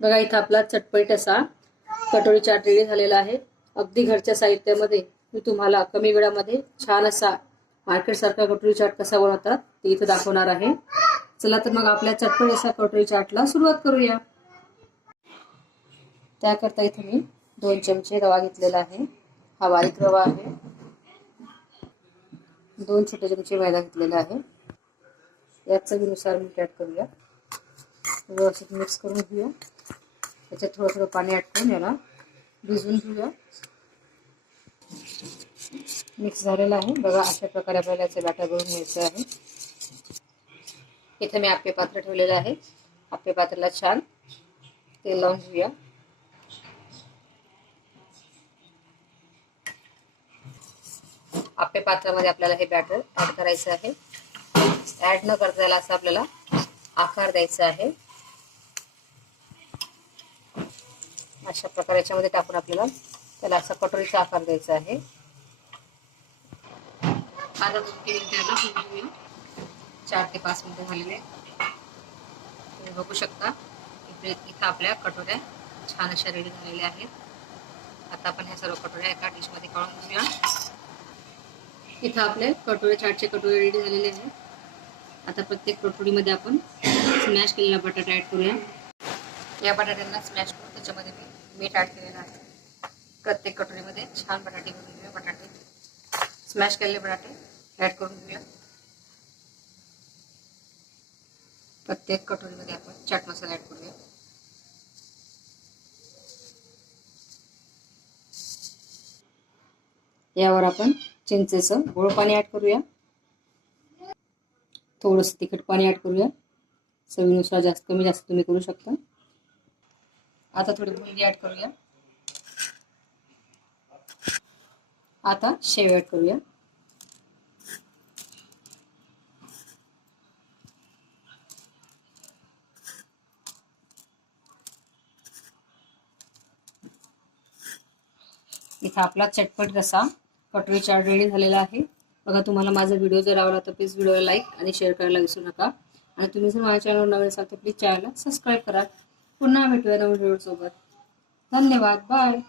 बघा इथं आपला चटपट असा कटोरी चाट रेडी झालेला आहे. अगदी घरच्या साहित्यामध्ये मी तुम्हाला कमी वेळामध्ये छान असा मार्केट सारखा कटोरी चाट कसा बनवतात ते इथं दाखवणार आहे. चला तर मग आपल्या चटपट असा कटोरी चाटला सुरुवात करूया. त्याकरता इथे मी दोन चमचे रवा घेतलेला आहे. हा बारीक रवा आहे. दोन छोटे चमचे मैदा घेतलेला आहे. याच चवीनुसार मीठ ॲड करूया. व्यवस्थित मिक्स करून घेऊया. त्याच्यात थोडं थोडं पाणी ऍड याला भिजवून घेऊया. मिक्स झालेलं आहे. बघा अशा प्रकारे आपल्याला याचं बॅटर करून घ्यायचं आहे. इथे मी आपे पात्र ठेवलेलं आहे. आप्पे पात्राला छान तेल लावून घेऊया. आपे पात्रामध्ये आपल्याला हे बॅटर ऍड करायचं आहे. ऍड न करता याला असं आपल्याला आकार द्यायचा आहे. अशा प्रकारे याच्यामध्ये टाकून आपल्याला त्याला असा कटोरीचा आकार द्यायचा आहे. आता दोन तीन मिनिटांना चार ते पाच मिनिटं झालेले तुम्ही बघू शकता इकडे इथं आपल्या कटोऱ्या छान अशा रेडी झालेल्या आहेत. आता आपण ह्या सर्व कटोऱ्या एका डिशमध्ये काढून घेऊया. इथं आपले कटोरे चाटचे कटोरे रेडी झालेले आहेत. आता प्रत्येक कटोरीमध्ये आपण स्मॅश केलेला बटाटा ॲड करूया. या बटाट्यांना स्मॅश करून त्याच्यामध्ये मी मीठ केलेलं आहे प्रत्येक कटोरीमध्ये छान बटाटे करून घेऊया बटाटे. स्मॅश केलेले बटाटे ऍड करून घेऊया. प्रत्येक कटोरीमध्ये आपण चाट मसाला ऍड करूया. यावर आपण चिंचेचं गोड पाणी ऍड करूया. थोडंसं तिखट पाणी ऍड करूया. चवीनुसार जास्त कमी जास्त तुम्ही करू शकता. आता थोडी बुंदी ऍड करूया. आता शेव ऍड करूया. इथं आपला चटपट रसा कटोरी चाट रेडी झालेला आहे. बघा तुम्हाला माझा व्हिडिओ जर आवडला तर प्लीज व्हिडिओला लाईक आणि शेअर करायला विसरू नका. आणि तुम्ही जर माझ्या चॅनलवर नवीन असाल तर प्लीज चॅनलला सबस्क्राईब करा. पुन्हा भेटूया नवीन व्हिडिओ सोबत. धन्यवाद. बाय